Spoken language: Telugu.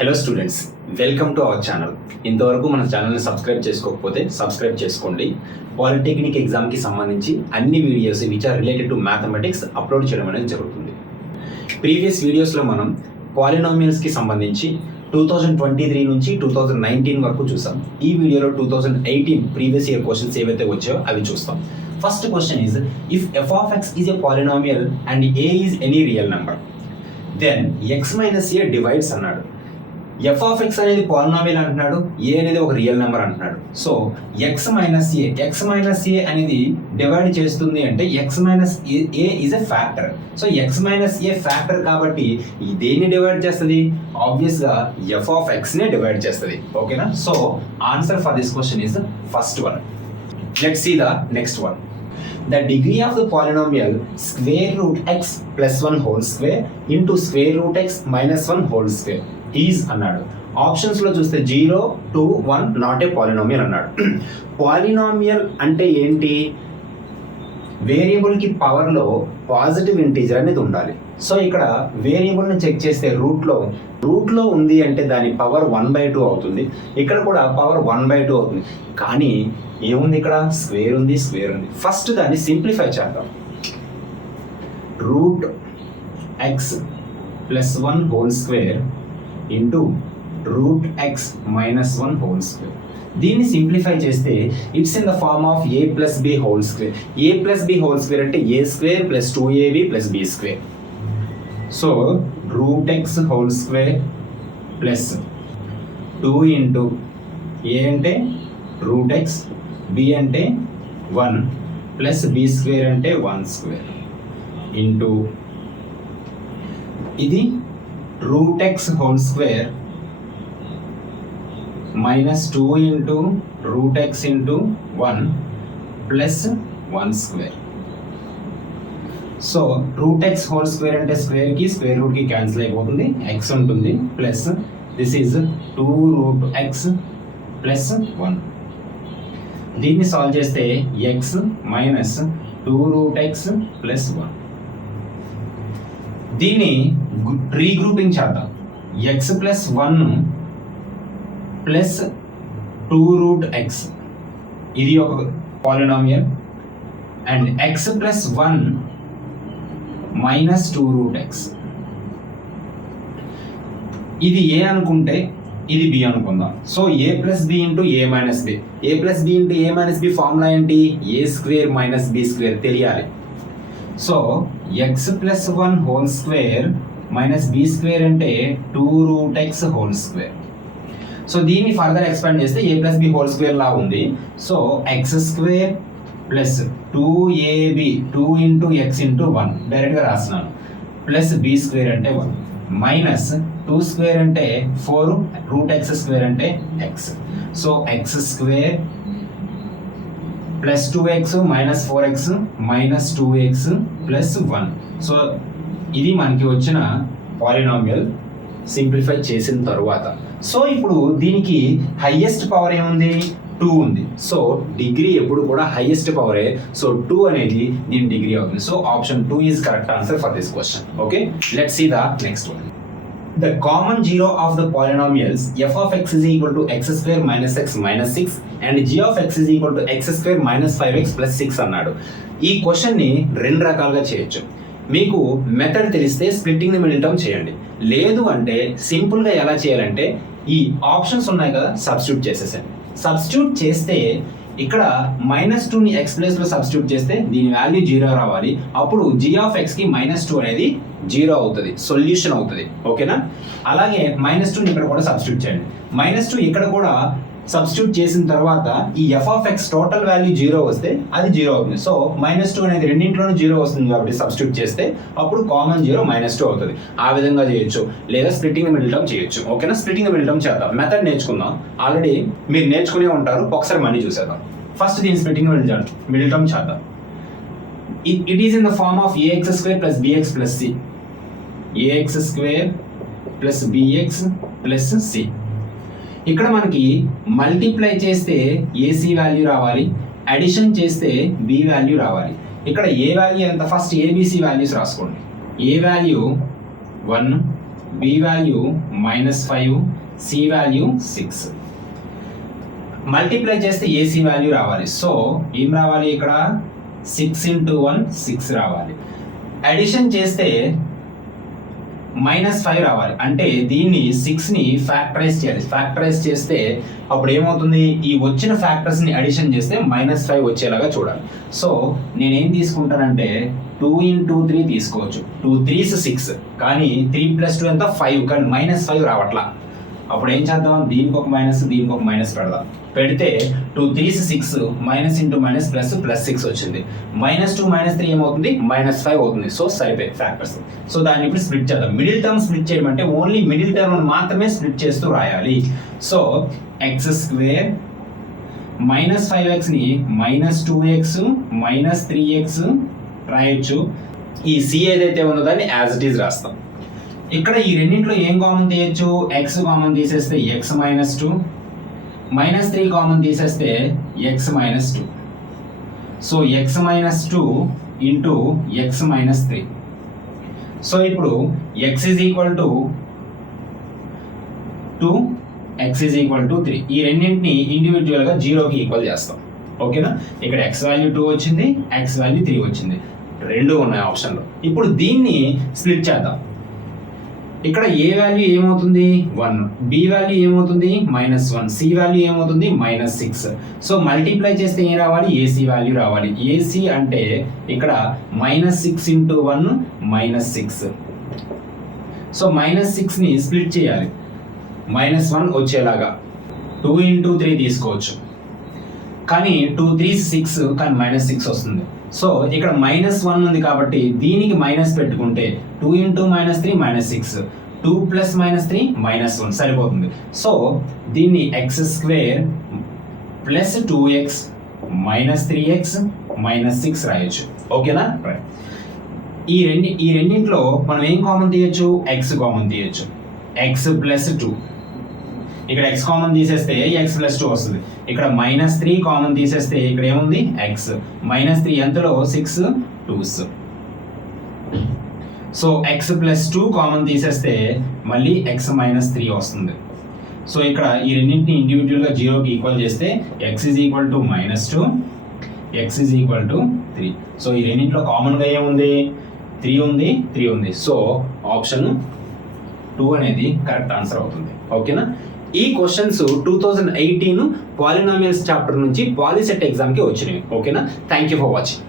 Hello students, welcome to our channel. ఇంతవరకు మన ఛానల్ని సబ్స్క్రైబ్ చేసుకోకపోతే సబ్స్క్రైబ్ చేసుకోండి. పాలిటెక్నిక్ ఎగ్జామ్కి సంబంధించి అన్ని videos which are related to mathematics upload చేయడం అనేది జరుగుతుంది. ప్రీవియస్ వీడియోస్లో మనం పాలినామియల్స్కి సంబంధించి 2023 నుంచి 2019 వరకు చూసాం. ఈ వీడియోలో 2018 ప్రీవియస్ ఇయర్ క్వశ్చన్స్ ఏవైతే వచ్చాయో అవి చూస్తాం. First question is, if F of X is a polynomial and A is any real number, then X minus A divides అన్నాడు. ఎఫ్ ఆఫ్ ఎక్స్ అనేది పాలినామియల్ అంటున్నాడు, ఏ అనేది ఒక రియల్ నెంబర్ అంటున్నాడు. సో ఎక్స్ మైనస్ ఏ అనేది డివైడ్ చేస్తుంది అంటే X minus A is a factor. So X minus A factor కాబట్టి దేన్ని డివైడ్ చేస్తుంది? ఆబ్వియస్గా ఎఫ్ ఆఫ్ ఎక్స్నే డివైడ్ చేస్తుంది. ఓకేనా? So answer for this question is first one. Let's see the next one. The degree of the polynomial square root x plus 1 whole square into square root x minus 1 whole square is అన్నాడు. ఆప్షన్స్ లో చూస్తే 0, 2, 1 నాట్ ఏ పాలినామియల్ అన్నాడు. పాలినామియల్ అంటే ఏంటి? వేరియబుల్ కి పవర్ లో పాజిటివ్ ఇంటీజర్ అనేది ఉండాలి. సో ఇక్కడ వేరియబుల్ ని చెక్ చేస్తే రూట్ లో ఉంది అంటే దాని పవర్ 1/2 అవుతుంది. ఇక్కడ కూడా పవర్ 1/2 అవుతుంది. కానీ ఏముంది? ఇక్కడ స్క్వేర్ ఉంది. ఫస్ట్ దాన్ని సింప్లిఫై చేద్దాం. Root x plus 1 whole square into root x minus 1 whole square. దీన్ని సింప్లిఫై చేస్తే it's in the form of a plus B whole square. A plus B whole square అంటే a square plus 2ab plus b square. So root X whole square plus 2 into a అంటే రూట్ ఎక్స్, బి అంటే 1 ప్లస్ బి స్క్వేర్ అంటే 1 స్క్వేర్ ఇంటూ ఇది root x whole square minus 2 into root X into 1 plus 1 square. So root X whole square అంటే స్క్వేర్కి స్క్వేర్ రూట్కి క్యాన్సిల్ అయిపోతుంది, ఎక్స్ ఉంటుంది, plus this is 2 root x plus 1. దీన్ని సాల్వ్ చేస్తే X minus 2 root x plus 1. దీన్ని రీగ్రూపింగ్ చేద్దాం. X plus 1 plus 2 root X ఇది ఒక polynomial, and X plus 1 minus 2 root X ఇది ఏ అనుకుంటే ఇది బి అనుకుందాం. So A plus B into A minus B. A plus B into A minus B formula ఏంటి? A square minus B square తెలియాలి. So X plus 1 whole square minus B square అంటే 2 root X whole square. So దీన్ని ఫర్దర్ ఎక్స్పాండ్ చేస్తే A plus B whole square లా ఉంది. So X square plus 2ab 2 into X into 1 డైరెక్ట్గా రాస్తున్నాను, ప్లస్ బి స్క్వేర్ అంటే 1 మైనస్ 2 స్క్వేర్ అంటే 4 రూట్ ఎక్స్ స్క్వేర్ అంటే X. So X square plus 2x minus 4x minus 2x plus 1. So ఇది మనకి వచ్చిన పాలినామియల్ సింప్లిఫై చేసిన తర్వాత. సో ఇప్పుడు దీనికి హైయెస్ట్ పవర్ ఏముంది? 2 ఉంది. సో డిగ్రీ ఎప్పుడు కూడా హైయెస్ట్ పవరే. సో 2 అనేది దీని డిగ్రీ అవుతుంది. So option 2 is correct answer for this question. Okay, let's see the next one. The common zero of the polynomials f of x is equal to x square minus x minus 6 and g of x is equal to x square minus 5x plus 6 అన్నాడు. ఈ క్వశ్చన్ని 2 రకాలుగా చేయొచ్చు. మీకు మెథడ్ తెలిస్తే స్ప్లిట్టింగ్ ది మిడిల్ టర్మ్ చేయండి. లేదు అంటే సింపుల్గా ఎలా చేయాలంటే ఈ ఆప్షన్స్ ఉన్నాయి కదా, సబ్స్టిట్యూట్ చేసేసండి. సబ్స్టిట్యూట్ చేస్తే ఇక్కడ -2ని x ప్లేస్లో సబ్స్టిట్యూట్ చేస్తే దీని వాల్యూ 0 రావాలి. అప్పుడు g ఆఫ్ xకి -2 అనేది 0 అవుతుంది, సొల్యూషన్ అవుతుంది. ఓకేనా? అలాగే -2ని ఇక్కడ కూడా సబ్స్టిట్యూట్ చేయండి. -2 ఇక్కడ కూడా సబ్స్టిట్యూట్ చేసిన తర్వాత ఈ f of x total value 0 వస్తే అది 0 అవుతుంది. సో -2 అనేది రెండింటిలోనూ 0 వస్తుంది కాబట్టి సబ్స్టిట్యూట్ చేస్తే అప్పుడు కామన్ 0 -2 అవుతుంది. ఆ విధంగా చేయొచ్చు, లేదా స్ప్లిట్టింగ్ ది మిడిల్ టర్మ్ చేయొచ్చు. ఓకేనా? స్ప్లిట్టింగ్ ది మిడిల్ టర్మ్ చేద్దాం. మెథడ్ నేర్చుకుందాం. ఆల్రెడీ మీరు నేర్చుకునే ఉంటారు, ఒకసారి మళ్ళీ చూసేద్దాం. ఫస్ట్ దీని స్ప్లిట్టింగ్ మిడిల్ టర్మ్ చేద్దాం. It is in the form of ax square plus bx plus c. ax square plus bx plus c. ఇక్కడ మనకి మల్టిప్లై చేస్తే ac వాల్యూ రావాలి, అడిషన్ చేస్తే b వాల్యూ రావాలి. ఇక్కడ ఏ వాల్యూ ఎంత? ఫస్ట్ abc వాల్యూస్ రాసుకోండి. A value 1, b value -5, c value 6. Multiply చేస్తే ఏసీ వాల్యూ రావాలి. సో ఏం రావాలి ఇక్కడ 6 × 1 6 రావాలి. అడిషన్ చేస్తే -5 రావాలి. అంటే దీన్ని 6ని ఫ్యాక్టరైజ్ చేయాలి. ఫ్యాక్టరైజ్ చేస్తే అప్పుడు ఏమవుతుంది, ఈ వచ్చిన ఫ్యాక్టర్స్ని అడిషన్ చేస్తే -5 వచ్చేలాగా చూడాలి. సో నేనేం తీసుకుంటానంటే 2 × 3 తీసుకోవచ్చు. 2 3s 6, కానీ 3 + 2 ఎంత 5, కానీ -5 రావట్లా. అప్పుడు ఏం చేద్దాం, దీనికి ఒక మైనస్, దీనికి ఒక మైనస్ పెడదాం. పెడితే 2 3s 6, minus into minus plus plus 6 వచ్చింది. -2 -3 ఏమవుతుంది, -5 అవుతుంది. సో సరిపోయి ఫ్యాక్టర్స్. సో దాన్ని ఇప్పుడు స్ప్లిట్ చేద్దాం. మిడిల్ టర్మ్ స్ప్లిట్ చేయడం అంటే ఓన్లీ మిడిల్ టర్మ్ మాత్రమే స్ప్లిట్ చేస్తూ రాయాలి. సో x² -5xని -2x -3x రాయొచ్చు. ఈ c ఏదైతే ఉందో దాన్ని యాజ్ ఇట్ ఈజ్ రాస్తాం. ఇక్కడ ఈ రెండింటిలో ఏం కామన్ తీయచ్చు, x కామన్ తీసేస్తే x -2, -3 కామన్ తీసేస్తే x -2. So x -2 into x -3. So ఇప్పుడు x = 2, x = 3. ఈ రెండింటిని ఇండివిజువల్గా 0కి ఈక్వల్ చేస్తాం. ఓకేనా, ఇక్కడ x వాల్యూ 2 వచ్చింది, x వాల్యూ 3 వచ్చింది, రెండు ఉన్నాయి ఆప్షన్లో. ఇప్పుడు దీన్ని స్ప్లిట్ చేద్దాం. ఇక్కడ ఏ వాల్యూ ఏమవుతుంది 1, బి వాల్యూ ఏమవుతుంది -1, సి వాల్యూ ఏమవుతుంది -6. సో మల్టిప్లై చేస్తే ఏం రావాలి, ఏసీ వాల్యూ రావాలి. ఏసీ అంటే ఇక్కడ -6 × 1 -6. సో -6ని స్ప్లిట్ చేయాలి, -1 వచ్చేలాగా. 2 × 3 తీసుకోవచ్చు, కానీ 2 3s 6, కానీ -6 వస్తుంది. సో ఇక్కడ -1 ఉంది కాబట్టి దీనికి మైనస్ పెట్టుకుంటే 2 × -3 -6, 2 + -3 -1 సరిపోతుంది. సో దీన్ని x² + 2x -3x -6 రాయొచ్చు. ఓకేనా, రైట్. ఈ రెండింటిలో మనం ఏం కామన్ తీయొచ్చు, x కామన్ తీయొచ్చు. x + 2, ఇక్కడ x కామన్ తీసేస్తే x + 2 వస్తుంది. ఇక్కడ -3 కామన్ తీసేస్తే ఇక్కడ ఏముంది x, -3 ఎంతలో 6 2s. సో x + 2 కామన్ తీసేస్తే మళ్ళీ x -3 వస్తుంది. సో ఇక్కడ ఈ రెండింటిని ఇండివిజువల్గా 0కి ఈక్వల్ చేస్తే x = -2, x = 3. సో ఈ రెండింటిలో కామన్గా ఏముంది, 3 ఉంది, 3 ఉంది. సో ఆప్షన్ 2 అనేది కరెక్ట్ ఆన్సర్ అవుతుంది. ఓకేనా, ఈ క్వశ్చన్స్ 2018 పాలినామియల్స్ చాప్టర్ నుంచి పాలిసెట్ ఎగ్జామ్కి వచ్చినాయి. ఓకేనా, థ్యాంక్ యూ ఫర్ వాచింగ్.